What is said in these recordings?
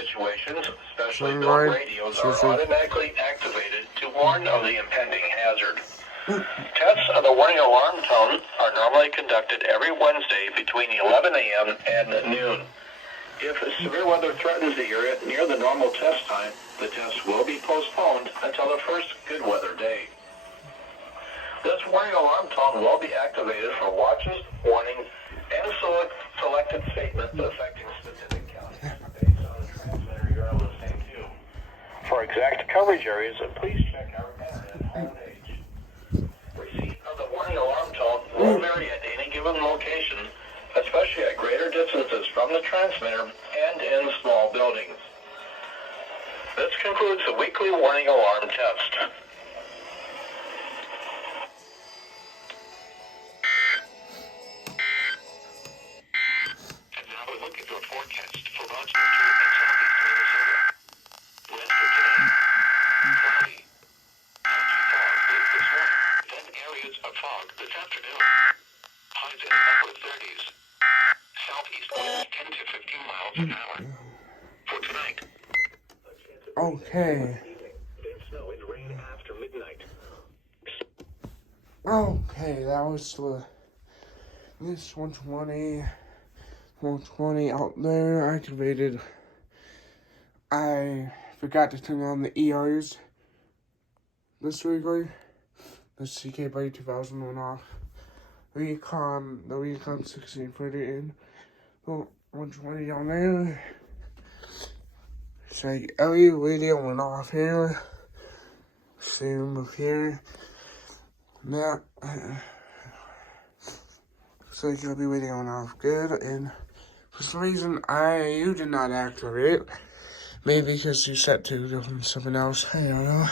situations, specially built radios are automatically activated to warn of the impending hazard. Tests of the warning alarm tone are normally conducted every Wednesday between 11 a.m. and noon. If severe weather threatens the area near the normal test time, the test will be postponed until the first good weather day. This warning alarm tone will be activated for watches, warnings, and selected statements affecting specific counties based on the transmitter you're listening to. For exact coverage areas, please check our internet homepage. Receipt of the warning alarm tone will vary at any given location, especially at greater distances from the transmitter and in small buildings. This concludes the weekly warning alarm test. And now we look at your forecast for Rochester and southeast Minnesota. West for today, cloudy. Patchy fog this morning, then areas of fog this afternoon. Highs in the upper 30s. Southeast winds 10 to 15 miles an hour. For tonight. Okay. Then snow and rain after midnight. Okay, that was this 120 out there activated. I forgot to turn on the ERs this week. The CK by 2000 went off. The Recon 1640 in. The 120 down there. It's like every radio went off here. Same up here. Now, so like every radio went off good, and for some reason you did not activate. Maybe because you set to something else. I don't know.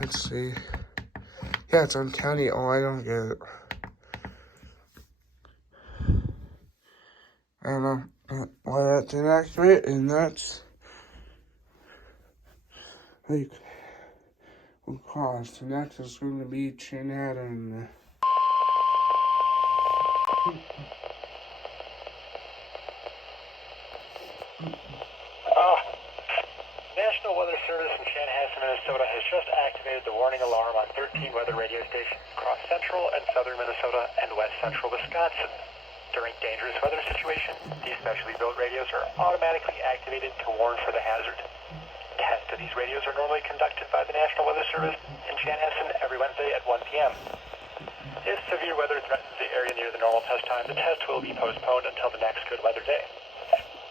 Let's see. Yeah, it's on county. Oh, I don't get it. I don't know why that didn't activate, and that's like what caused, and that's just going to be Chinhead and National Weather Service in Chanhassen, Minnesota has just activated the warning alarm on 13 weather radio stations across central and southern Minnesota and west central Wisconsin. During dangerous weather situations, these specially built radios are automatically activated to warn for the hazard. Tests of these radios are normally conducted by the National Weather Service in Chanhassen every Wednesday at 1 p.m. If severe weather threatens the area near the normal test time, the test will be postponed until the next good weather day.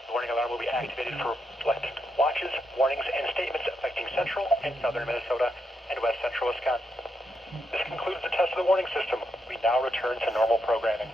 The warning alarm will be activated for selected watches, warnings, and statements affecting central and southern Minnesota and west central Wisconsin. This concludes the test of the warning system. We now return to normal programming.